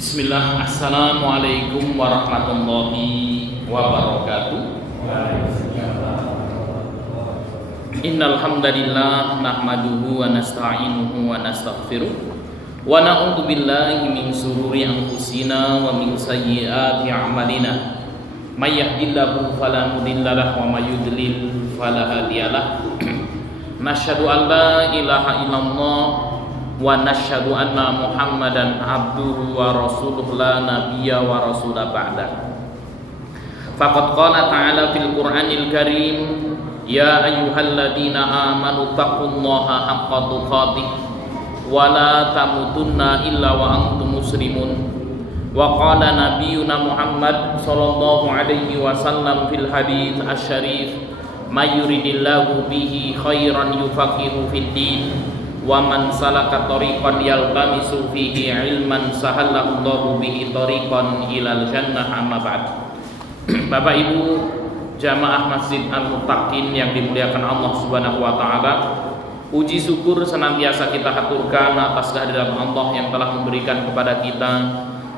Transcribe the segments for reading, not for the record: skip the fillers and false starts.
Bismillah, Assalamualaikum warahmatullahi wabarakatuh. Innal hamdalillah nahmaduhu wa nasta'inuhu wa nastaghfiruh wa na'udzu billahi min shururi anfusina wa min sayyiati a'malina. May yahdihillahu fala mudilla lahu wa may yudlil fala hadiyalah. Nasyhadu an la ilaha illallah wa nasyhadu anna Muhammadan abduhu wa rasuluhu la nabiyya wa rasula ba'da. Faqad qala ta'ala fil Qur'anil Karim, ya ayyuhalladzina amanu taqullaha haqqa tuqatih wa la tamutunna illa wa antum muslimun. Wa qala nabiyyuna Muhammad sallallahu alaihi wasallam fil hadits asy-syarif, may yuridillahu bihi khairan yufaqihu fid din wa man salaka tariqan yaltamisu fihi ilman sahallahu Allahu bihi tariqan ilal jannah. Amma ba'd. Bapak Ibu jamaah Masjid Al-Muttaqin yang dimuliakan Allah Subhanahu wa taala, puji syukur senantiasa kita haturkan atas kehadiran Allah yang telah memberikan kepada kita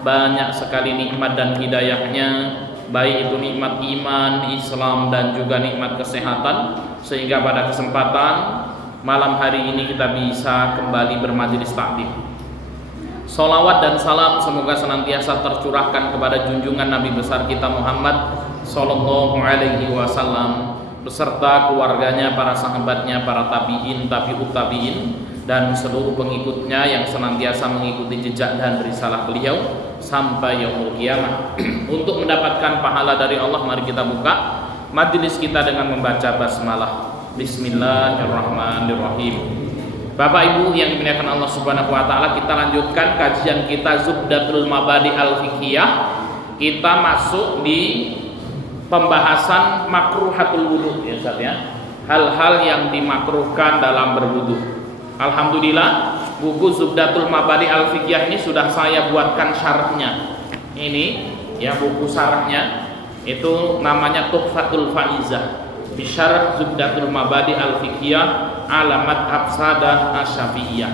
banyak sekali nikmat dan hidayahnya, baik itu nikmat iman, Islam, dan juga nikmat kesehatan, sehingga pada kesempatan malam hari ini kita bisa kembali bermajelis taklim. Salawat dan salam semoga senantiasa tercurahkan kepada junjungan Nabi besar kita Muhammad sallallahu alaihi wasallam beserta keluarganya, para sahabatnya, para tabi'in, tabi'ut tabi'in, dan seluruh pengikutnya yang senantiasa mengikuti jejak dan risalah beliau sampai yaumul qiyamah. Untuk mendapatkan pahala dari Allah, mari kita buka majelis kita dengan membaca basmalah. Bismillahirrahmanirrahim. Bapak Ibu yang dimuliakan Allah Subhanahu wa taala, kita lanjutkan kajian kita Zubdatul Mabadi Al-Fiqhiyah. Kita masuk di pembahasan makruhatul wudu ya Ustaz ya. Hal-hal yang dimakruhkan dalam berwudu. Alhamdulillah, buku Zubdatul Mabadi Al-Fiqhiyah ini sudah saya buatkan syarahnya. Ini ya buku syarahnya, itu namanya Tuhfatul Faizah Bisyarah Zubdatul Mabadi Al-Fiqhiyah Alamat Absadah Asyafi'iyah.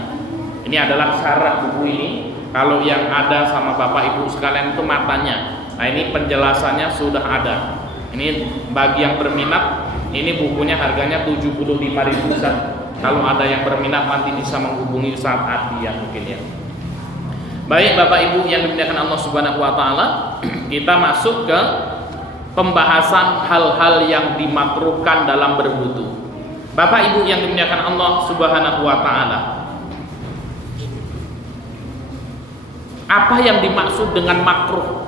Ini adalah syarah buku ini. Kalau yang ada sama Bapak Ibu sekalian itu matanya. Nah ini penjelasannya sudah ada. Ini bagi yang berminat, ini bukunya harganya 75.000 Ustaz. Kalau ada yang berminat nanti bisa menghubungi Ustaz Adi ya mungkin ya. Baik Bapak Ibu yang dimuliakan Allah Subhanahu wa taala, kita masuk ke pembahasan hal-hal yang dimakruhkan dalam berwudu. Bapak Ibu yang dimuliakan Allah Subhanahu wa taala, apa yang dimaksud dengan makruh?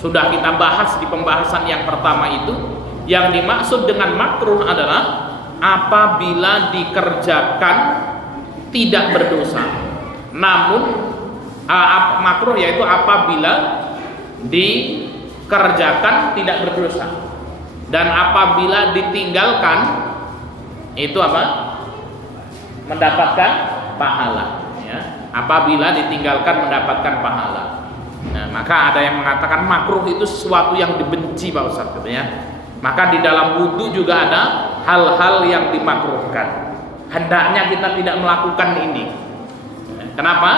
Sudah kita bahas di pembahasan yang pertama itu. Yang dimaksud dengan makruh adalah apabila dikerjakan tidak berdosa. Namun makruh yaitu apabila dikerjakan tidak berdosa, dan apabila ditinggalkan itu apa? Mendapatkan pahala ya. Apabila ditinggalkan mendapatkan pahala. Nah, maka ada yang mengatakan makruh itu sesuatu yang dibenci Pak Ustaz gitu ya. Maka di dalam wudu juga ada hal-hal yang dimakruhkan. Hendaknya kita tidak melakukan ini. Kenapa?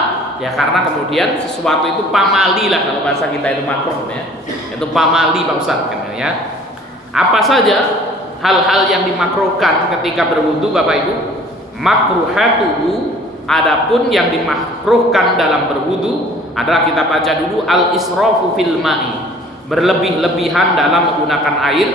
Ya karena kemudian sesuatu itu pamali lah, kalau bahasa kita itu makruh ya. Itu pamali Pak Ustaz kan ya. Apa saja hal-hal yang dimakruhkan ketika berwudu Bapak Ibu? Makruhatuhu, adapun yang dimakruhkan dalam berwudu adalah, kita baca dulu, al-israfu fil ma'i, berlebih-lebihan dalam menggunakan air,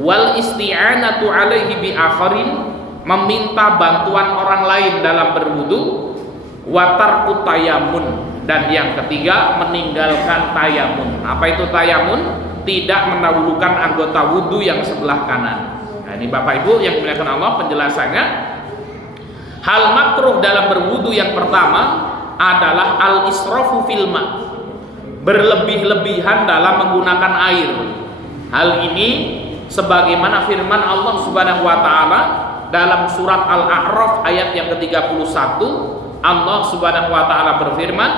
wal isti'anatu alaihi bi akharin, meminta bantuan orang lain dalam berwudu, wa tarku tayamun, dan yang ketiga meninggalkan tayamun. Apa itu tayamun? Tidak mendahulukan anggota wudu yang sebelah kanan. Nah ini Bapak Ibu yang dimuliakan Allah penjelasannya. Hal makruh dalam berwudu yang pertama adalah al-israfu fil ma', berlebih-lebihan dalam menggunakan air. Hal ini sebagaimana firman Allah Subhanahu wa taala dalam surat Al-A'raf ayat yang ke-31. Allah Subhanahu wa taala berfirman,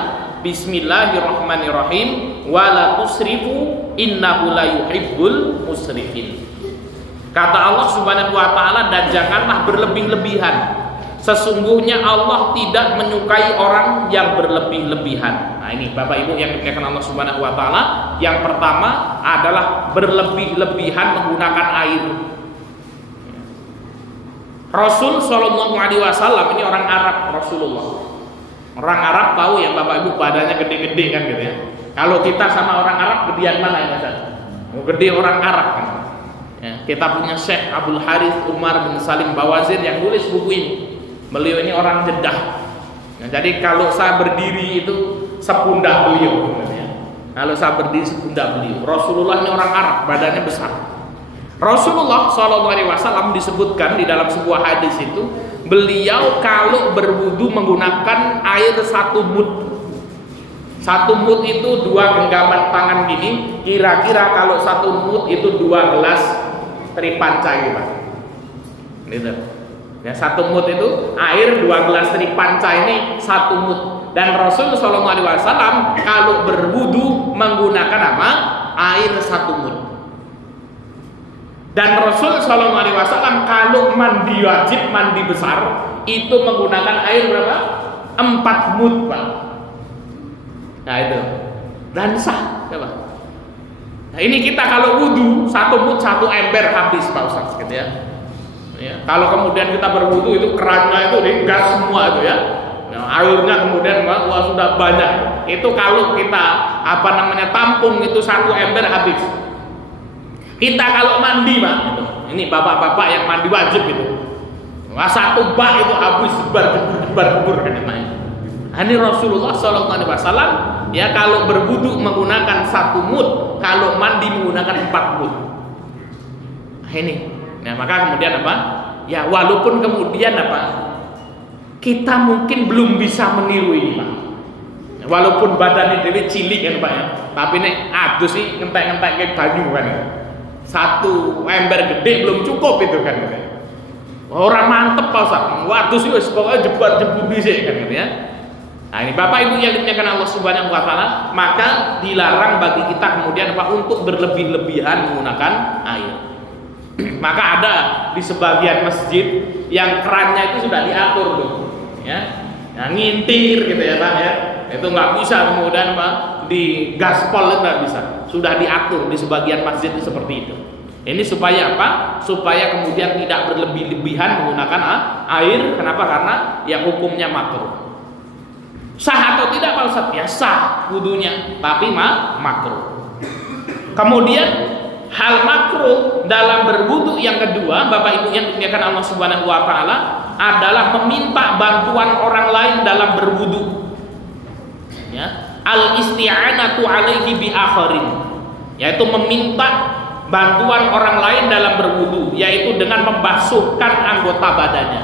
Bismillahirrahmanirrahim, wa la tusrifu innahu la yuhibbul musrifin. Kata Allah Subhanahu wa taala, dan janganlah berlebih-lebihan. Sesungguhnya Allah tidak menyukai orang yang berlebih-lebihan. Nah, Nah ini Bapak Ibu yang dimuliakan Allah Subhanahu wa taala, yang pertama adalah berlebih-lebihan menggunakan air. Rasul Shallallahu alaihi wasallam ini orang Arab. Rasulullah orang Arab tahu ya Bapak Ibu, badannya gede-gede kan gitu ya. Kalau kita sama orang Arab gedean mana ya Ustaz? Gede orang Arab kan. Ya, kita punya Syekh Abdul Harith Umar bin Salim Bawazir yang nulis buku ini. Beliau ini orang Jeddah. Nah, jadi kalau saya berdiri itu sepundak beliau. Kalau saya berdiri sepundak beliau. Rasulullah ini orang Arab, badannya besar. Rasulullah SAW disebutkan di dalam sebuah hadis itu, beliau kalau berwudu menggunakan air 1 mud. 1 mud itu 2 genggaman tangan gini. Kira-kira kalau 1 mud itu 2 gelas tripanca gitu. Gitu. Ya, 1 mud itu air, 2 gelas tripanca ini 1 mud. Dan Rasul SAW kalau berwudu menggunakan apa? Air 1 mud. Dan Rasul SAW kalau mandi wajib, mandi besar, itu menggunakan air berapa? 4 mud, Pak. Nah itu, dan sah, ya Pak. Nah ini kita kalau wudu 1 mud 1 ember habis Pak Ustaz, gitu ya. Ya, kalau kemudian kita berwudu itu kerannya itu digas semua itu ya. Nah, airnya kemudian wah sudah banyak. Itu kalau kita tampung itu 1 ember habis. Kita kalau mandi Pak, gitu. Ini bapak-bapak yang mandi wajib itu. Wah 1 bak itu habis jebar-jebur kan namanya. Ini Rasulullah SAW ya kalau berwudu menggunakan 1 mud, kalau mandi menggunakan 4 mud. Nah, ini. Nah, maka kemudian apa? Ya walaupun kemudian kita mungkin belum bisa meniru ini Pak. Walaupun badannya dari cilik kan Pak ya. Tapi ini adus sih ngentek-ngentek kayak banyu kan. 1 ember gede belum cukup itu kan. Orang mantep Pak Ustaz. Adus sih pokoknya jebar-jebur dhisik kan gitu ya. Nah ini Bapak Ibu yang dimuliakan Allah Subhanahu wa taala, maka dilarang bagi kita kemudian untuk berlebih-lebihan menggunakan air. Maka ada di sebagian masjid yang kerannya itu sudah diatur tuh, ya, nah, ngintir gitu ya Pak ya, itu nggak bisa kemudian Pak di gaspol itu nggak bisa, sudah diatur di sebagian masjid itu seperti itu. Ini supaya apa? Supaya kemudian tidak berlebih-lebihan menggunakan air. Kenapa? Karena yang hukumnya makruh. Sah atau tidak Pak Ustaz? Ya sah wudunya, tapi makruh. Kemudian hal makruh dalam berwudu yang kedua, Bapak Ibu yang dimuliakan Allah Subhanahu wa taala, adalah meminta bantuan orang lain dalam berwudu. Ya, al-isti'anatu alaihi bi akharin. Yaitu meminta bantuan orang lain dalam berwudu, yaitu dengan membasuhkan anggota badannya.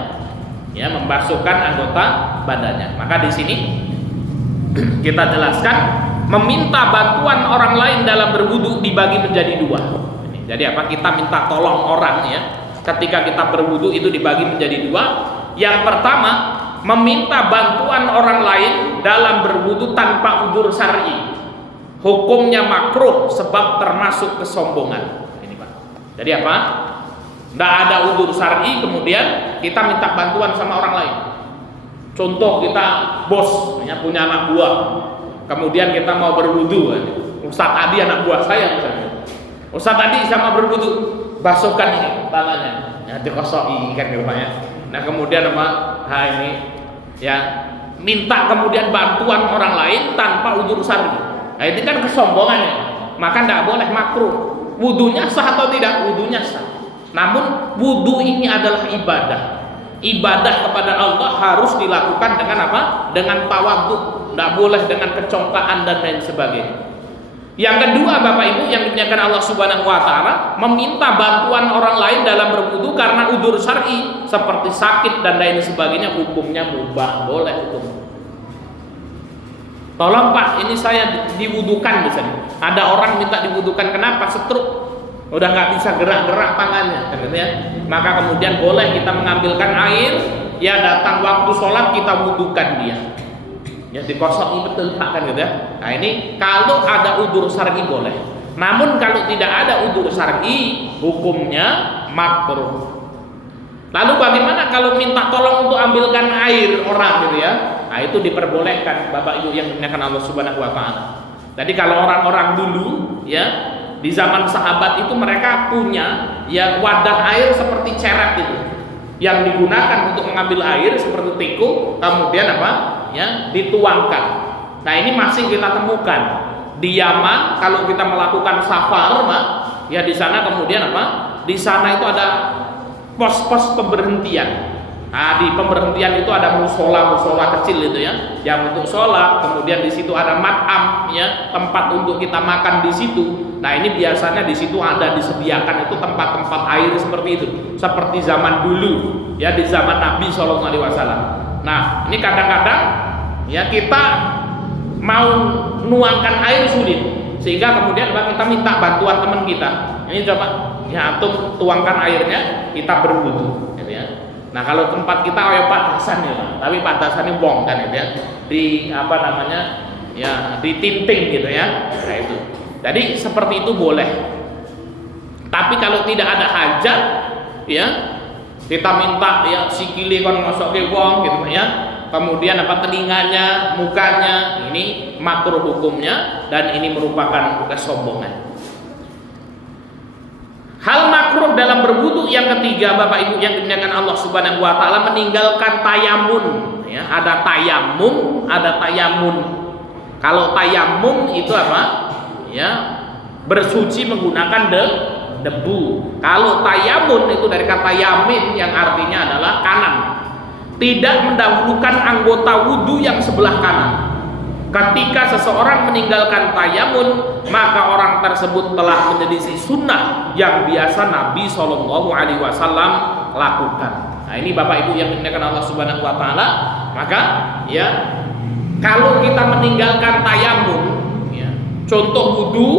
Ya, membasuhkan anggota badannya. Maka di sini kita jelaskan, meminta bantuan orang lain dalam berwudu dibagi menjadi 2. Jadi apa? Kita minta tolong orang ya. Ketika kita berwudu itu dibagi menjadi 2. Yang pertama, meminta bantuan orang lain dalam berwudu tanpa udzur syar'i. Hukumnya makruh sebab termasuk kesombongan. Ini Pak. Jadi apa? Tidak ada udzur syar'i kemudian kita minta bantuan sama orang lain. Contoh kita bos punya anak buah, kemudian kita mau berwudu, Ustadz Adi anak buah saya misalnya, Ustadz Adi sama berwudu, basuhkan ini tangannya, ya dikosoi kan gitu Pak ya. Nah kemudian ini ya minta kemudian bantuan orang lain tanpa udzur syar'i. Nah itu kan kesombongan ya, maka tidak boleh, makruh. Wudunya sah atau tidak? Wudunya sah. Namun wudu ini adalah ibadah. Ibadah kepada Allah harus dilakukan dengan apa? Dengan tawadhu. Tidak boleh dengan kecongkaan dan lain sebagainya. Yang kedua Bapak Ibu yang dimuliakan Allah Subhanahu wa taala, meminta bantuan orang lain dalam berwudu karena udzur syar'i seperti sakit dan lain sebagainya, hukumnya mubah, boleh hukum. Tolong Pak, ini saya diwudukan misalnya. Ada orang minta diwudukan, kenapa? Stroke. Udah nggak bisa gerak-gerak tangannya, gitu ya. Maka kemudian boleh kita mengambilkan air, ya datang waktu sholat kita wudukan dia. Ya dikosongi betul Pak kan gitu ya. Nah ini kalau ada udzur syar'i boleh. Namun kalau tidak ada udzur syar'i, hukumnya makruh. Lalu bagaimana kalau minta tolong untuk ambilkan air orang gitu ya? Nah, itu diperbolehkan Bapak Ibu yang dimuliakan Allah Subhanahu wa taala. Jadi kalau orang-orang dulu ya di zaman sahabat itu mereka punya ya wadah air seperti ceret itu yang digunakan untuk mengambil air seperti teko, kemudian apa? Ya, dituangkan. Nah, ini masih kita temukan di Yaman kalau kita melakukan safar, Pak. Ya di sana kemudian apa? Di sana itu ada pos-pos pemberhentian. Nah, di pemberhentian itu ada musola kecil itu ya, yang untuk sholat. Kemudian di situ ada mat'am ya, tempat untuk kita makan di situ. Nah, ini biasanya di situ ada disediakan itu tempat-tempat air seperti itu, seperti zaman dulu ya, di zaman Nabi Shallallahu Alaihi Wasallam. Nah, ini kadang-kadang ya kita mau nuangkan air sulit, sehingga kemudian kita minta bantuan teman kita. Ini coba ya antum tuangkan airnya, kita berwudu gitu ya. Nah, kalau tempat kita kayak patasan ya, tapi patasannya bong kan gitu ya, di apa namanya ya, ditinting gitu ya. Nah itu, jadi seperti itu boleh. Tapi kalau tidak ada hajat ya, kita minta ya sikile kon ngosoke wong gitu ya, kemudian apa telinganya, mukanya, ini makruh hukumnya dan ini merupakan kesombongan. Hal makruh dalam berwudu yang ketiga Bapak Ibu yang dimuliakan Allah Subhanahu wa taala, meninggalkan tayamun ya, ada tayamum, ada tayamun. Kalau tayamum itu apa? Ya, bersuci menggunakan debu. Kalau tayamun itu dari kata yamin yang artinya adalah kanan. Tidak mendahulukan anggota wudu yang sebelah kanan. Ketika seseorang meninggalkan tayamun, maka orang tersebut telah menyelisih sunnah yang biasa Nabi Shallallahu Alaihi Wasallam lakukan. Nah, ini Bapak Ibu yang dimuliakan Allah Subhanahu Wa Taala, maka ya kalau kita meninggalkan tayamun, ya, contoh wudu,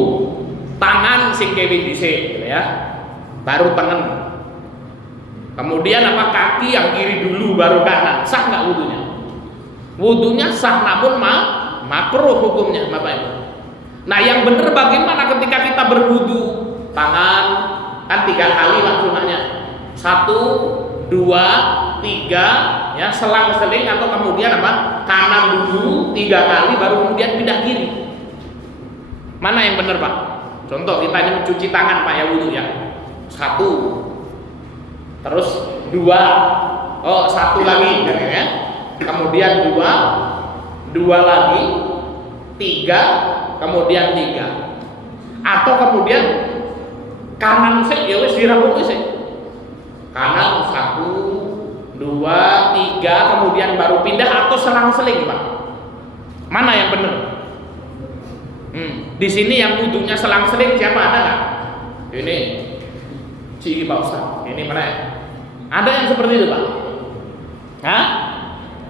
tangan sing kewi dhisik, ya, baru tangan, kemudian apa kaki yang kiri dulu baru kanan, sah nggak wudunya? Wudunya sah, namun makruh hukumnya Bapak Ibu. Nah, yang benar bagaimana ketika kita berwudu? Tangan kan 3 kali lah sunahnya. 1, 2, 3 ya, selang-seling atau kemudian apa? Kanan dulu 3 kali baru kemudian pindah kiri. Mana yang benar, Pak? Contoh kita ini mencuci tangan Pak ya, wudu ya. 1, terus 2, oh 1 lagi ya. Kemudian 2 lagi, 3, kemudian 3, atau kemudian kanan sih ya wis dirambut sih, kanan 1, 2, 3, kemudian baru pindah atau selang-seling Pak. Mana yang benar? Di sini yang wudunya selang-seling siapa, ada nggak? Ini Cik Pak Ustaz, ini mana ya? Ada yang seperti itu Pak? Hah?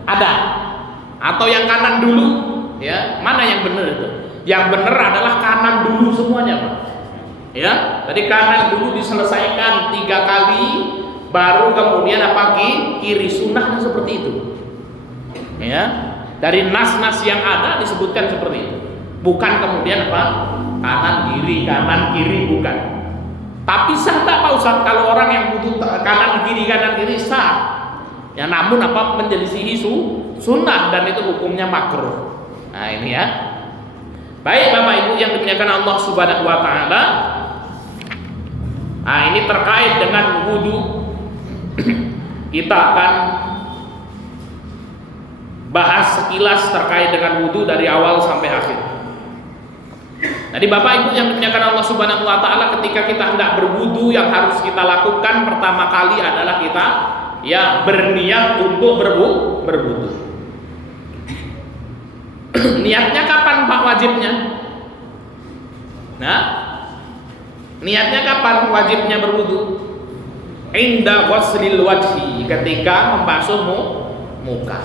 Ada? Atau yang kanan dulu ya, mana yang benar itu? Yang benar adalah kanan dulu semuanya Pak ya. Jadi kanan dulu diselesaikan 3 kali baru kemudian apa kiri, sunnahnya seperti itu ya. Dari nas-nas yang ada disebutkan seperti itu, bukan kemudian apa kanan kiri, bukan. Tapi sah tak Pak Ustaz kalau orang yang butuh kanan kiri sah ya, namun apa menjelisihi sunnah dan itu hukumnya makruh. Nah ini ya. Baik Bapak Ibu yang dimuliakan Allah Subhanahu wa taala. Nah, ini terkait dengan wudu. Kita akan bahas sekilas terkait dengan wudu dari awal sampai akhir. Jadi Bapak Ibu yang dimuliakan Allah Subhanahu wa taala, ketika kita hendak berwudu yang harus kita lakukan pertama kali adalah kita ya berniat untuk berwudu. Niatnya kapan Pak wajibnya? Nah, niatnya kapan wajibnya berwudu? Inda ghuslil wajhi, ketika membasuh muka.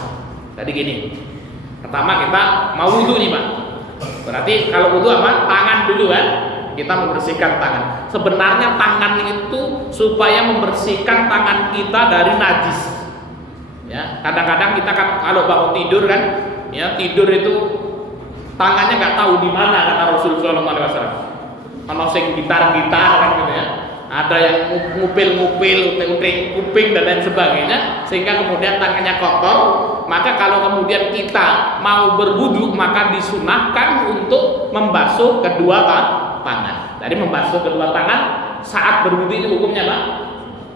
Tadi gini, pertama kita mau wudu nih Pak. Berarti kalau wudu apa? Tangan dulu kan? Kita membersihkan tangan. Sebenarnya tangan itu supaya membersihkan tangan kita dari najis. Ya, kadang-kadang kita kan kalau bangun tidur kan, ya tidur itu tangannya nggak tahu di mana kata Rasulullah SAW. Kalau sing gitar-gitar kan gitu ya. Ada yang ngupil-ngupil, kuping dan lain sebagainya, sehingga kemudian tangannya kotor, Maka kalau kemudian kita mau berwudu, maka disunahkan untuk membasuh kedua tangan. Jadi membasuh kedua tangan saat berwudu itu hukumnya apa?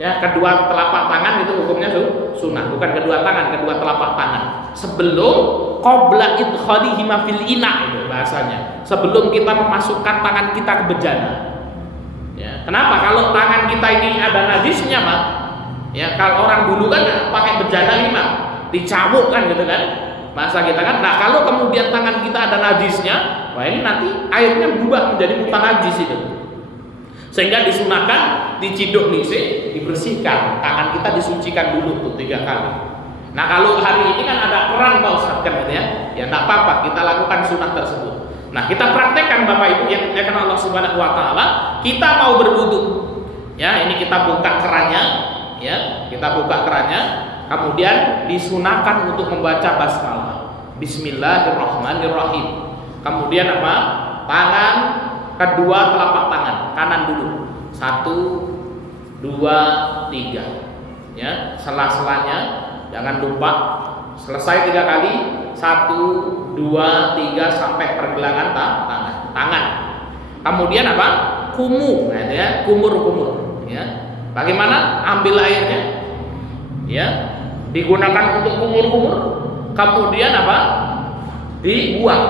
Ya, kedua telapak tangan itu hukumnya sunnah, bukan kedua tangan, kedua telapak tangan. Sebelum qabla idkhalihima fil ina, itu bahasanya. Sebelum kita memasukkan tangan kita ke bejana. Ya, kenapa? Kalau tangan kita ini ada najisnya, Pak. Ya, kalau orang dulu kan pakai bejana ini, Pak, dicabuk kan gitu kan. Masa kita kan. Nah, kalau kemudian tangan kita ada najisnya, wah ini nanti airnya berubah menjadi mutan najis itu. Sehingga disunahkan diciduk nisi, dibersihkan, tangan kita disucikan dulu tuh 3 kali. Nah, kalau hari ini kan ada keran Pak Ustaz kan gitu ya. Ya enggak apa-apa, kita lakukan sunnah tersebut. Nah, kita praktekkan Bapak Ibu yang dimuliakan Allah Subhanahu wa taala, kita mau berwudu. Ya, ini kita buka kerannya, ya. Kita buka kerannya, kemudian disunahkan untuk membaca basmalah. Bismillahirrahmanirrahim. Kemudian apa? Tangan kedua telapak tangan kanan dulu. 1 2 3. Ya, sela-selanya jangan lupa selesai 3 kali. 1 2 3 sampai pergelangan tangan. Kemudian apa? Kumu, nah, ya, kumur, ya. Bagaimana? Ambil airnya. Ya, digunakan untuk kumur-kumur. Kemudian apa? Dibuang.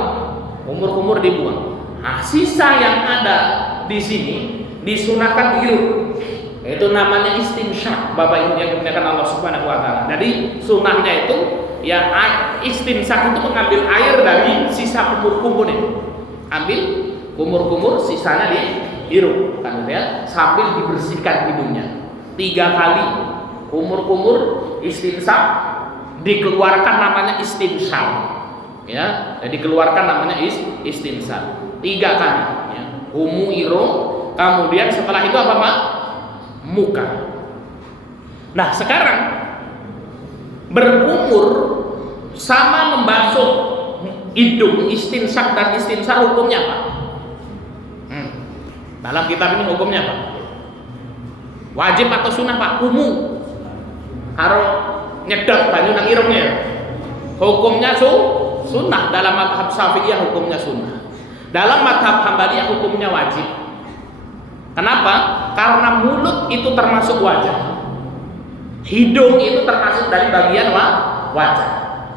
Kumur-kumur dibuang. Nah, sisa yang ada di sini disunahkan dihirup. Itu namanya istinsyak, Bapak Ibu yang dimuliakan Allah Subhanahu wa taala. Jadi sunahnya itu ya istinsyak itu mengambil air dari sisa kumur-kumur ini. Ambil kumur-kumur, sisanya dihirup kan ya, sambil dibersihkan hidungnya. 3 kali kumur-kumur istinsyak, dikeluarkan namanya istinsyak. Ya, jadi keluarkan namanya istinsyak. 3 kali ya. Kumu, irung, kemudian setelah itu apa Pak? Muka. Nah, sekarang berkumur sama membasuh hidung, istinsyak dan istinsar hukumnya apa? Dalam kitab ini hukumnya apa? Wajib atau sunnah Pak? Kumu karo nyedot banyu nang irungnya. Hukumnya sunnah. Dalam mazhab Syafi'iyah hukumnya sunnah. Dalam mazhab Hambaliyah hukumnya wajib. Kenapa? Karena mulut itu termasuk wajah. Hidung itu termasuk dari bagian wajah.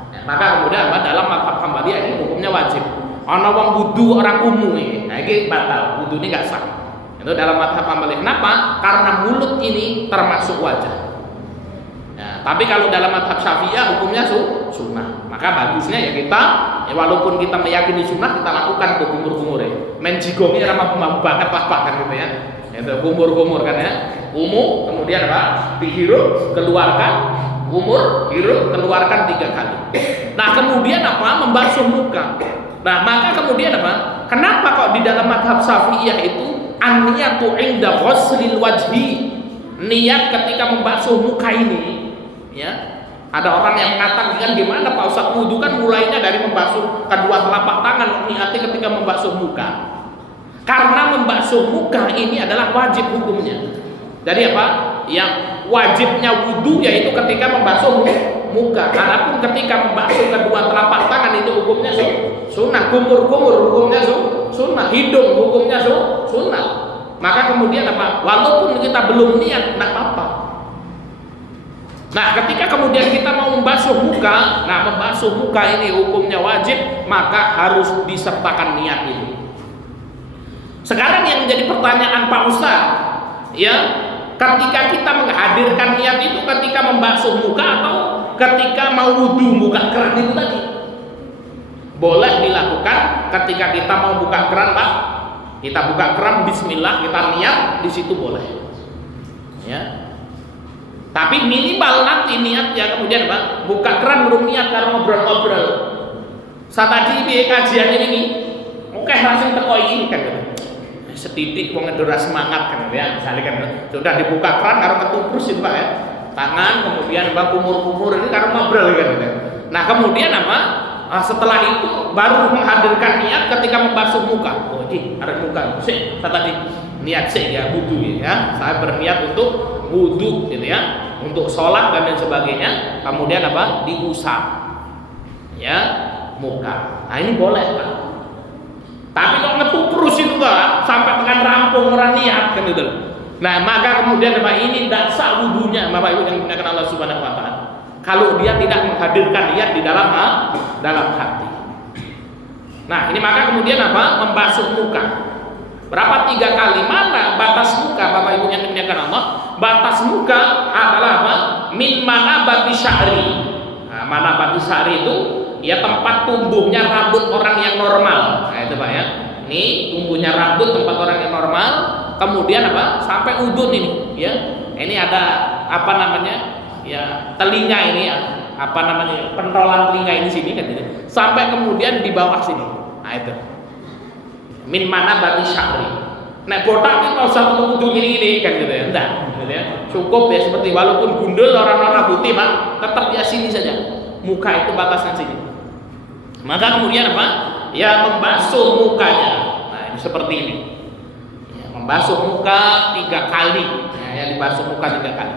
Ya, maka kemudian dalam mazhab Hambaliyah ini hukumnya wajib. Ana wong wudu orang umum ini, nah ini batal, wudu ini nggak sah. Itu dalam mazhab Hambaliyah. Kenapa? Karena mulut ini termasuk wajah. Ya, tapi kalau dalam mazhab Syafi'iyah hukumnya sunnah. Maka bagusnya ya kita, ya walaupun kita meyakini sunnah, kita lakukan tuh kumur-kumur ya. Men jigongi ramah banget lah Pak kan gitu ya. Itu kumur-kumur kan ya. Umum, kemudian apa? Dihirup, keluarkan, umur, hirup, keluarkan 3 kali. Nah, kemudian apa? Membasuh muka. Nah, maka kemudian apa? Kenapa kok di dalam mazhab Syafi'iyah itu an-niyatu 'inda ghuslil wajhi? Niat ketika membasuh muka ini, ya. Ada orang yang mengatakan gimana Pak Ustaz, wudu kan mulainya dari membasuh kedua telapak tangan, niatnya ketika membasuh muka. Karena membasuh muka ini adalah wajib hukumnya. Jadi apa? Yang wajibnya wudu yaitu ketika membasuh muka. Adapun ketika membasuh kedua telapak tangan itu hukumnya sunnah. Kumur-kumur hukumnya sunnah. Hidung hukumnya sunnah. Maka kemudian apa? Walaupun kita belum niat, tidak apa-apa. Nah, ketika kemudian kita mau membasuh muka, nah membasuh muka ini hukumnya wajib, maka harus disertakan niat ini. Sekarang yang menjadi pertanyaan Pak Ustaz, ya, ketika kita menghadirkan niat itu ketika membasuh muka atau ketika mau wudu buka keran itu tadi? Boleh dilakukan ketika kita mau buka keran, Pak. Kita buka keran, bismillah, kita niat, di situ boleh. Ya. Tapi minimal nanti niat ya kemudian Pak, buka keran belum niat karena ngobrol-ngobrol. Saat tadi di kajian ini, oke langsung teko ini kan gitu. Setitik wong ngedora semangat kan ya, misalnya kan sudah dibuka keran karo ketubrus itu Pak ya. Tangan kemudian Pak kumur-kumur ini karena ngobrol kan gitu. Nah, kemudian apa? Setelah itu baru menghadirkan niat ketika membasuh muka. Oh, ini ada muka. Sik, tadi niat sik ya wudu ya. Saya berniat untuk wudu gitu ya, untuk sholat dan lain sebagainya. Kemudian apa? Diusap. ya muka. Nah ini boleh Pak. Tapi kalau ngetuprus itu Pak sampai dengan rampung orang niat kan gitu. Nah maka kemudian Bapak ini tidak sah wudunya Bapak Ibu yang dimuliakan Allah Subhanahu Wa Taala. Kalau dia tidak menghadirkan niat di dalam hati. Nah ini maka kemudian apa? Membasuh muka. Berapa 3 kali? Mana batas muka Bapak Ibu yang dimuliakan Allah? Batas muka adalah apa? Min manabati sya'ri. Nah, manabati sya'ri itu ya tempat tumbuhnya rambut orang yang normal. Nah itu Pak ya. Ini tumbuhnya rambut tempat orang yang normal. Kemudian apa? Sampai udun ini ya. Ini ada apa namanya? Ya telinga ini ya. Apa namanya? Pentolan telinga ini sini kan gitu. Sampai kemudian di bawah sini. Nah itu. Min mana bagi syahri. Nah botak itu nggak usah ujung ini kan gitu ya, enggak, gitu ya. Cukup ya seperti walaupun gundul orang-orang putih Pak, tetap ya sini saja. Muka itu batasnya sini. Maka kemudian apa? Ya membasuh mukanya. Nah ini seperti ini. Ya, membasuh muka 3 kali. Ya dibasuh muka 3 kali.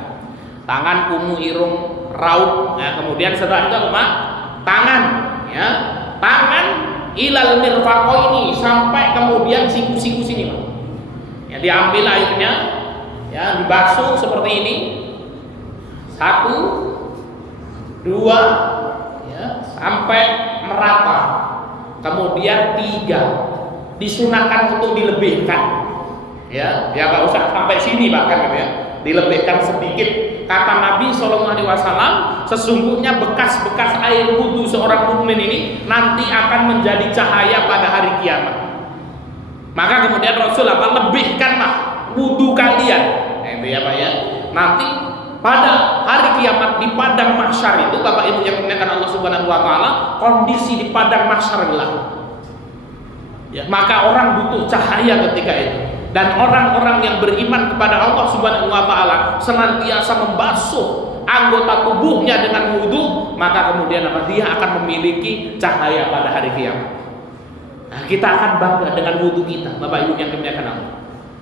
Tangan, kumu, irung, raut. Nah kemudian setelah itu apa Pak? Tangan. Ya tangan ilal mirfaqo ini sampai kemudian siku-siku sini Pak. Ya diambil airnya, ya dibasuh seperti ini. 1, 2, ya sampai merata. Kemudian 3 disunahkan untuk dilebihkan. Ya nggak usah sampai sini bahkan gitu ya. Dilebihkan sedikit. Kata Nabi SAW, sesungguhnya bekas-bekas air wudhu seorang mukmin ini nanti akan menjadi cahaya pada hari kiamat. Maka kemudian Rasul apa? Lebihkanlah wudhu kalian. Itu ya Pak ya. Nanti pada hari kiamat di padang mahsyar itu Bapak Ibu yang dimuliakan Allah Subhanahu Wa Taala, kondisi di padang mahsyar gelap. Ya, maka orang butuh cahaya ketika itu. Dan orang-orang yang beriman kepada Allah Subhanahu Wa Taala senantiasa membasuh anggota tubuhnya dengan wudhu, maka kemudian apa? Dia akan memiliki cahaya pada hari kiamat. Nah, kita akan bangga dengan wudhu kita, Bapak Ibu yang dimuliakan Allah.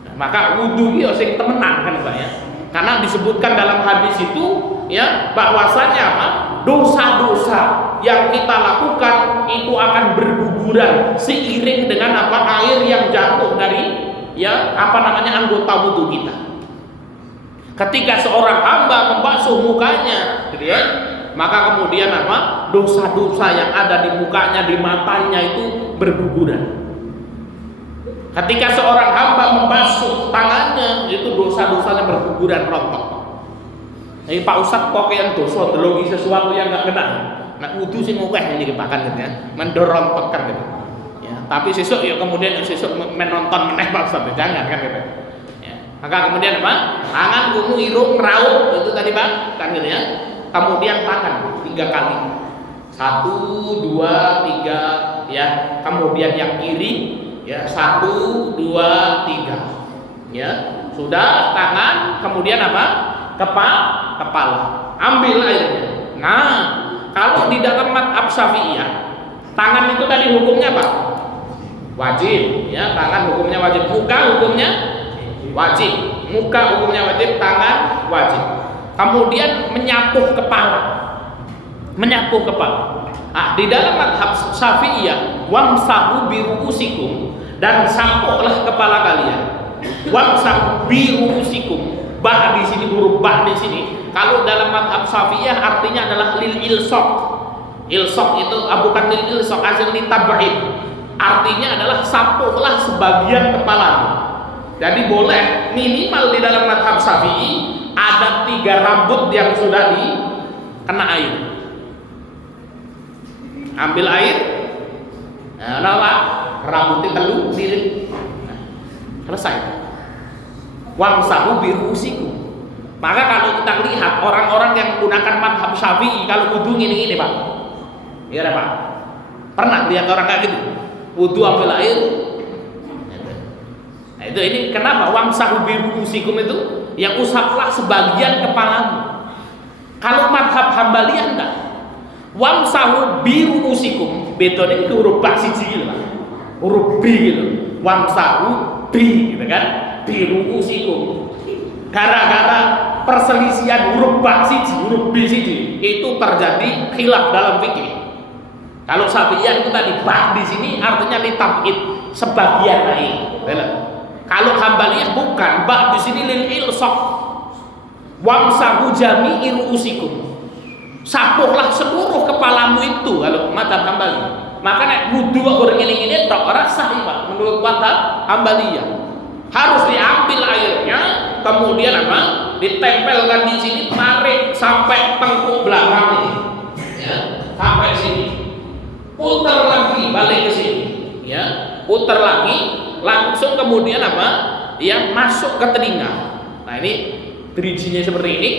Nah, maka wudhu itu sing temenan kan Pak ya? Karena disebutkan dalam hadis itu ya bahwasanya apa? Dosa-dosa yang kita lakukan itu akan berguguran seiring dengan apa? Air yang jatuh dari ya apa namanya anggota wudhu kita. Ketika seorang hamba membasuh mukanya gitu ya, maka kemudian apa? Dosa-dosa yang ada di mukanya, di matanya itu berguguran. Ketika seorang hamba membasuh tangannya, itu dosa-dosanya berguguran rontok. Jadi Pak Ustadz kok yang dosa delogi sesuatu yang nggak kena. Nah wudhu sih mukeh ini kepakan gitu ya, mendorontokkan gitu. Tapi sesuk ya kemudian sesuk menonton meneh Pak Ustaz, jangan kan gitu. Ya. Maka kemudian apa? Tangan, kumu, irung, raut itu tadi Pak, kan gitu ya. Kemudian tangan 3 kali. 1, 2, 3 ya. Kemudian yang kiri ya 1, 2, 3. Ya. Sudah tangan, kemudian apa? Kepala. Ambil airnya. Nah, kalau di dalam mazhab Syafi'iyah, tangan itu tadi hukumnya Pak? Wajib, ya tangan hukumnya wajib, muka hukumnya wajib, muka hukumnya wajib, tangan wajib. Kemudian menyapuh kepala. Di dalam mazhab Syafi'iyah, wamsahu bi ru'usikum, dan sapuhlah kepala kalian. Wamsahu bi ru'usikum. Ba di sini huruf ba di sini. Kalau dalam mazhab Syafi'iyah artinya adalah lil ilsaq. Ilsaq itu bukan lil ilsaq, asal ditab'id. Artinya adalah sapuhlah sebagian kepalamu. Jadi boleh minimal di dalam mazhab Syafi'i ada 3 rambut yang sudah dikena air. Ambil air, nah, rambutnya telu sirik, nah, selesai. Wamsahu birusikum. Maka kalau kita lihat orang-orang yang menggunakan mazhab Syafi'i kalau wudhu ini Pak, iya Pak, pernah lihat orang kayak gitu? Wudhu ambil air. Nah itu ini kenapa wamsahu birusikum itu yang usaplah sebagian kepalamu. Kalau mazhab Hambaliyah enggak. Wamsahu birusikum, betone itu huruf ba siji gitu Pak. Huruf B gitu. Wamsahu bi gitu kan. Birusikum. Gara-gara perselisihan huruf ba siji, huruf B siji, itu terjadi khilaf dalam fikih. Kalau Syafi'iyah itu tadi bak di sini artinya litabid, sebagian air. Kalau Hambaliyah bukan, bak di sini lil ilsaq. Wamsahu jami'i ru'usikum. Sapuhlah seluruh kepalamu itu kalau madzhab Hambali. Maka nek wudu kok goreng ngene-ngene tok ora sah Pak menurut madzhab Hambaliyah. Harus diambil airnya, kemudian apa? Ditempelkan di sini, tarik sampai tengkuk belakang ini. Ya, sampai sini. Putar lagi balik ke sini, ya, putar lagi, langsung kemudian apa? Ya, masuk ke telinga. Nah ini dirijinya seperti ini,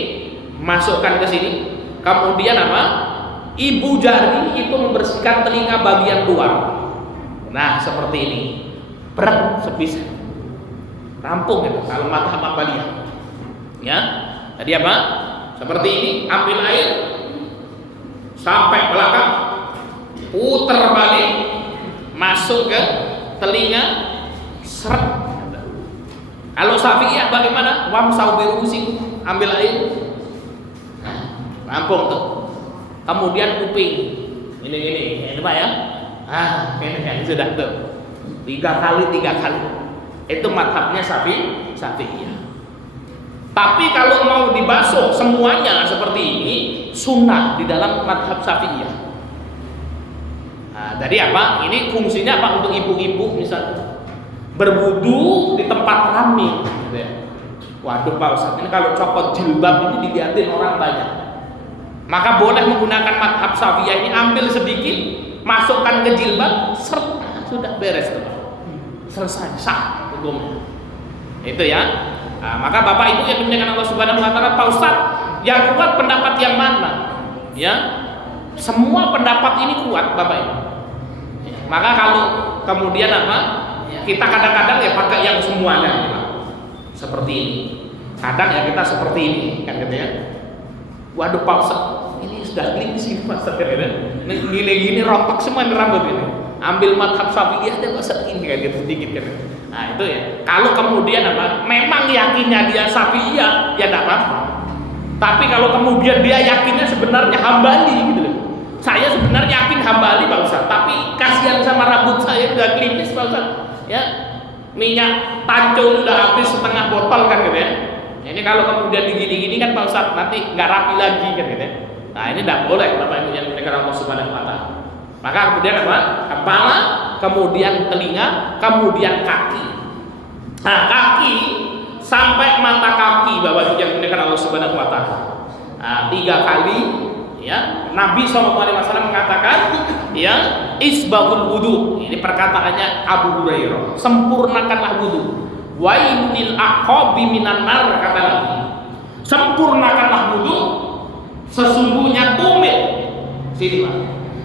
masukkan ke sini, kemudian apa? Ibu jari itu membersihkan telinga bagian luar. Nah seperti ini, berat sebisa, rampung itu kalau mata Hambaliyah. Ya, tadi apa? Seperti ini, ambil air sampai belakang, putar balik, masuk ke telinga, seret. Kalau Syafi'iyah bagaimana? Wamsau birusikum, ambil air, rampung tuh. Kemudian kuping, ini Pak ya. Ini sudah tuh. 3 kali. Itu madhabnya Syafi'iyah. Tapi kalau mau dibasuh semuanya seperti ini, sunnah di dalam madhab Syafi'iyah. Nah, jadi apa? Ini fungsinya apa? Untuk ibu-ibu misalnya berwudu di tempat ramai. Waduh Pak Ustadz, ini kalau copot jilbab ini dilihatin orang banyak. Maka boleh menggunakan madhab Syafi'iyah ini, ambil sedikit, masukkan ke jilbab, sudah beres tuh. Selesai, sah hukumnya. Itu ya. Nah, maka Bapak Ibu yang dimuliakan Allah Subhanahu wa taala, Pak Ustaz, yang kuat pendapat yang mana? Ya. Semua pendapat ini kuat Bapak Ibu. Ya. Maka kalau kemudian apa? Kita kadang-kadang ya pakai yang semuanya seperti ini. Kadang ya kita seperti ini kan gitu ya. Waduh Pak Ustaz, ini sudah klinis ini Pak Ustaz. Gini rontok semua ini rambut ini. Ambil madhab Syafi'iyah deh Pak Ustaz ini kan gitu sedikit kan. Nah itu ya. Kalau kemudian apa? Memang yakinnya dia Syafi'iyah ya tidak apa-apa. Tapi kalau kemudian dia yakinnya sebenarnya Hambali gitu loh. Saya sebenarnya yakin Hambali Pak Ustaz, tapi kasihan sama rambut saya udah klinis Pak Ustaz. Ya. Minyak tancung udah habis setengah botol kan gitu ya. Ini kalau kemudian digini-gini kan Pak Ustaz nanti nggak rapi lagi kan gitu ya. Nah ini tidak boleh Bapak Ibu yang dimuliakan Allah Subhanahu wa taala. Maka kemudian apa? Kepala, kemudian telinga, kemudian kaki. Nah kaki sampai mata kaki Bapak Ibu yang dimuliakan Allah Subhanahu wa taala. Nah, 3 kali ya. Nabi SAW mengatakan ya, isbahul wudu. Ini perkataannya Abu Hurairah. Sempurnakanlah wudu. Wa innil aqabi minan nar, kata Nabi. Sempurnakanlah wudu, sesungguhnya tumit sini Pak,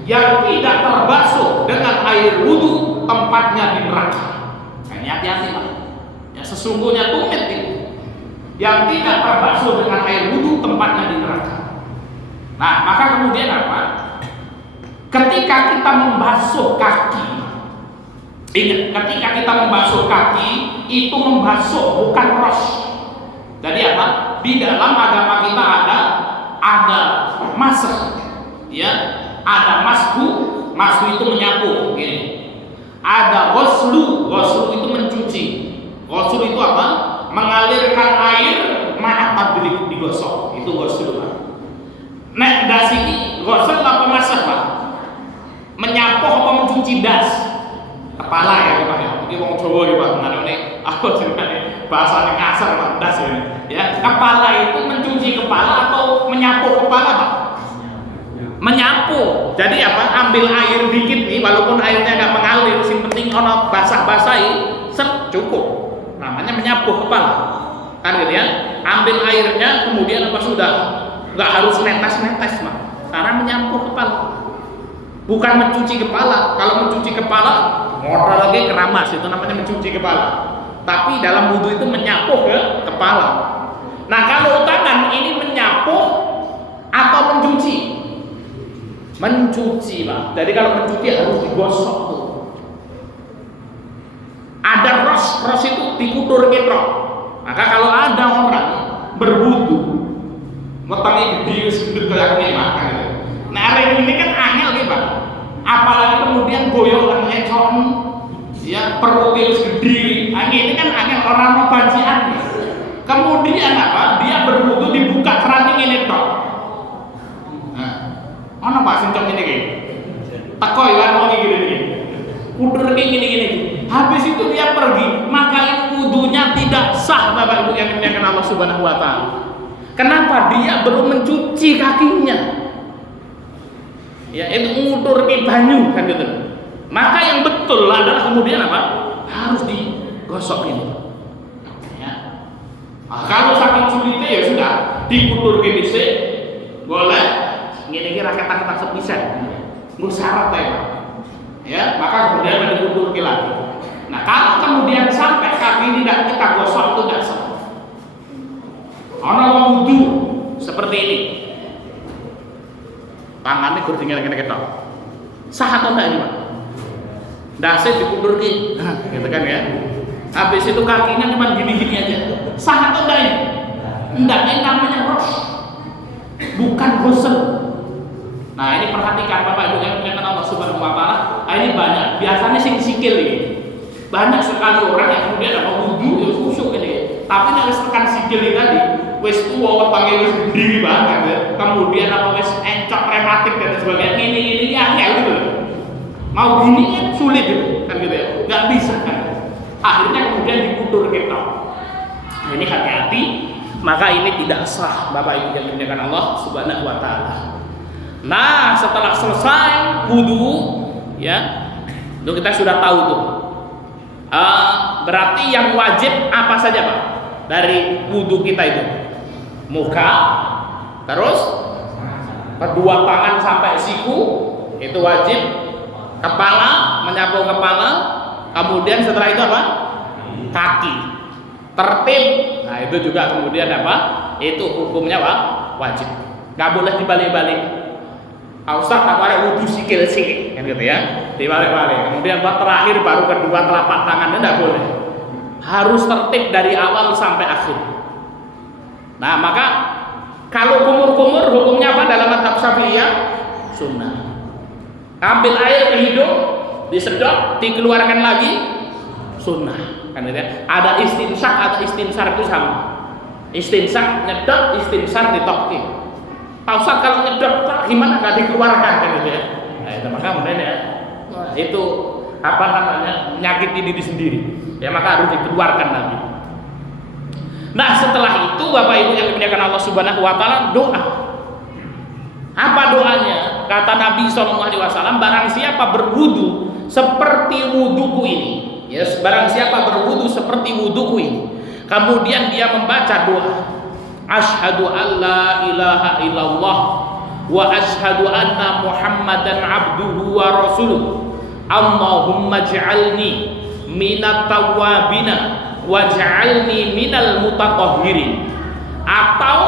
yang tidak terbasuh dengan air wudu tempatnya di neraka. Nah, ini hati-hati Pak. Ya, sesungguhnya tumit itu yang tidak terbasuh dengan air wudu tempatnya di neraka. Nah, maka kemudian apa? Ketika kita membasuh kaki, ingat, ketika kita membasuh kaki itu membasuh bukan ros. Jadi apa? Di dalam agama kita ada masah, ya, ada mashu itu menyapu, gini. Ada ghuslu itu mencuci. Ghuslu itu apa? Mengalirkan air ma'at digosok, itu ghuslu. Nek das ini ghusl apa masah Pak? Menyapu apa mencuci das? Kepala ya Pak ya. Ini wong Jawa ya Pak, mengenai apa jenenge bahasane kasar Pak, das ya. Ya, kepala itu mencuci kepala atau menyapu kepala Pak? Menyapu. Jadi apa? Ambil air dikit nih, walaupun airnya nggak mengalir, sing penting ono basah-basahi, set cukup. Namanya menyapu kepala. Kan gitu ya. Ambil airnya kemudian apa sudah? Nggak harus netes-netes Pak. Karena menyapu kepala. Bukan mencuci kepala. Kalau mencuci kepala, ngotor lagi keramas, itu namanya mencuci kepala. Tapi dalam wudhu itu menyapu ke kepala. Nah kalau tangan ini menyapu atau mencuci? Mencuci Pak. Jadi kalau mencuci harus digosok tuh. Ada ros itu dikutur gitu. Maka kalau ada orang berwudhu, wetenge gede wis gendut kaya ngene makan. Nah, arek ini kan angel iki, Pak. perutnya segede, ini kan angin orang mau bancian. Kemudian apa? Dia berwudu dibuka keranjang ini tok. Nah, mana Pak Sincok ini kayak? Teko ya mau gini. Udah gini. Habis itu dia pergi, maka itu wudunya tidak sah, Bapak Ibu yang dimuliakan Allah Subhanahu wa taala. Kenapa? Dia belum mencuci kakinya. Ya, itu ngudur ke banyu kan gitu. Maka yang betul adalah kemudian apa? Harus digosok ini. Ya. Nah, kalau saking sulitnya ya sudah dikudur ke dhisik, boleh ngene iki raketan sepisan. Nggo syarat ya, Pak. Ya, maka kemudian dikudur ke lagi. Nah, kalau kemudian sampai kaki tidak kita gosok itu tidak sah. Ana wong wudu seperti ini. Tangannya kudu ngene-ngene ketok. Sah atau enggak ini, Pak? Dase dikudurke. Nah, gitu kan ya. Habis itu kakinya cuma gini-gini aja. Sah atau enggak ini? Enggak, ini namanya ros. Bukan ghusl. Nah, ini perhatikan Bapak Ibu yang dimuliakan Allah Subhanahu wa taala. Ini banyak, biasanya sikil ini. Banyak sekali orang yang kemudian ada wudu ya khusyuk ini. Tapi nek wis tekan sikil ini tadi, wis tuwa wetenge wis gede banget ya. Kemudian apa wis encok rematik dan sebagainya. Ini ya gitu. Mau gini kan sulit gitu, kan gitu ya. Enggak bisa kan. Akhirnya kemudian dikudur ketok. Nah, ini hati-hati, maka ini tidak sah Bapak Ibu yang dimuliakan Allah Subhanahu wa taala. Nah, setelah selesai wudu ya, itu kita sudah tahu tuh. Berarti yang wajib apa saja Pak dari wudu kita itu? Muka, terus kedua tangan sampai siku itu wajib, kepala, menyapu kepala, kemudian setelah itu apa? Kaki, tertib. Nah itu juga kemudian apa? Itu hukumnya Pak wajib, nggak boleh dibalik-balik. Ustaz tak boleh wudu sikil kan gitu ya, dibalik-balik. Kemudian terakhir baru kedua telapak tangannya tidak boleh. Harus tertib dari awal sampai akhir. Nah maka kalau kumur-kumur hukumnya apa dalam mazhab Syafi'iyah? Sunnah. Ambil air ke hidung, disedot, dikeluarkan lagi, sunnah. Kan gitu ya. Ada istinsak, ada istinsar itu sama. Istinsak nyedot, istinsar ditokti. Pak Ustaz kalau nyedot gimana nggak dikeluarkan kan gitu ya. Nah itu maka kemudian ya itu apa namanya menyakiti diri sendiri ya, maka harus dikeluarkan lagi. Nah setelah itu Bapak Ibu yang dimuliakan Allah Subhanahu wa taala, doa. Apa doanya? Kata Nabi SAW, barang siapa berwudu seperti wuduku ini, ya barang siapa berwudu seperti wuduku ini, kemudian dia membaca doa asyhadu an la ilaha illallah wa asyhadu anna muhammadan abduhu wa rasuluh Allahumma ij'alni minat tawwabina waj'alni minal mutatahhirin. Atau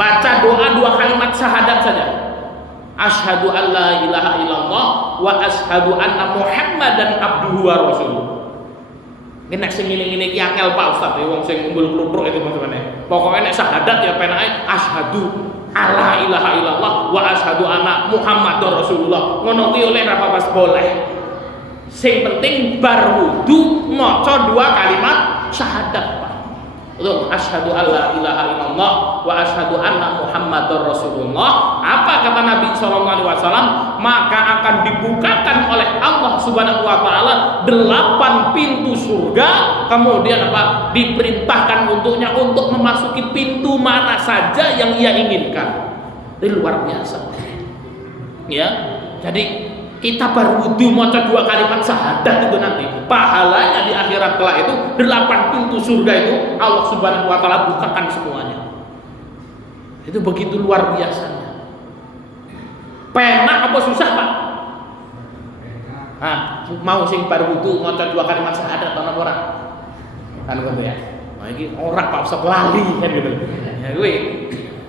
baca doa dua kalimat syahadat saja, asyhadu an la ilaha illallah wa asyhadu anna muhammadan abduhu wa rasuluh. Ini nek sing ngene-ngene iki angel Pak Ustaz ya, wong sing unggul klutruk itu maksudnya. Pokoknya nek syahadat ya penake asyhadu alla ilaha illallah wa asyhadu anna muhammadar rasulullah. Ngono kuwi oleh apa pas boleh. Sing penting bar wudu maca dua kalimat syahadat Pak. Untuk asyhadu alla ilaha illallah wa asyhadu anna muhammadar rasulullah. Apa kata Nabi sallallahu alaihi wasallam? Maka akan dibukakan oleh Allah Subhanahu wa taala 8 pintu surga, kemudian apa? Diperintahkan untuknya untuk memasuki pintu mana saja yang ia inginkan. Ini luar biasa. Ya. Jadi kita berwudu maca dua kalimat syahadat itu nanti pahalanya di akhirat kelak itu 8 pintu surga itu Allah Subhanahu wa taala bukakan semuanya. Itu begitu luar biasanya. Penak apa susah Pak? Mau sing berwudu maca dua kalimat syahadat ana ora? Kan ngono ya. Nah iki ora Pak usah lali kan gitu. Ya kuwi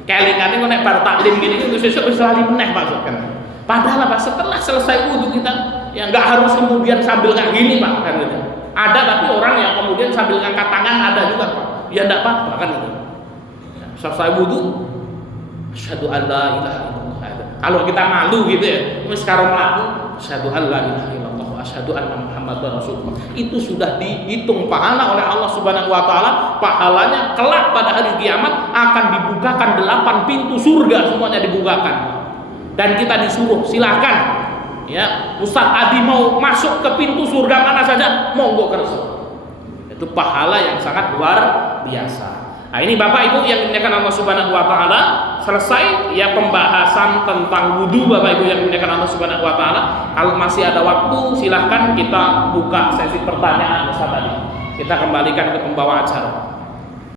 kelingane kok nek bar taklim ngene iki sesuk wis lali meneh Pak kan. Padahal Pak setelah selesai wudu kita ya nggak harus kemudian sambil kayak gini Pak kan gitu. Ada tapi orang yang kemudian sambil ngangkat tangan ada juga Pak. Ya enggak apa-apa kan gitu. Ya, selesai wudu asyhadu an la ilaha illallah. Kalau kita malu gitu ya, wis karo mlaku asyhadu an la ilaha illallah wa asyhadu anna Muhammadar Rasulullah. Itu sudah dihitung pahala oleh Allah Subhanahu wa taala. Pahalanya kelak pada hari kiamat akan dibukakan 8 pintu surga, semuanya dibukakan. Dan kita disuruh silakan, ya, Ustaz Adi mau masuk ke pintu surga mana saja, monggo kerso. Itu pahala yang sangat luar biasa. Nah, ini Bapak Ibu yang dimuliakan Allah Subhanahu wa taala, selesai ya pembahasan tentang wudu Bapak Ibu yang dimuliakan Allah Subhanahu wa taala. Kalau masih ada waktu silahkan kita buka sesi pertanyaan Ustaz Adi. Kita kembalikan ke pembawa acara.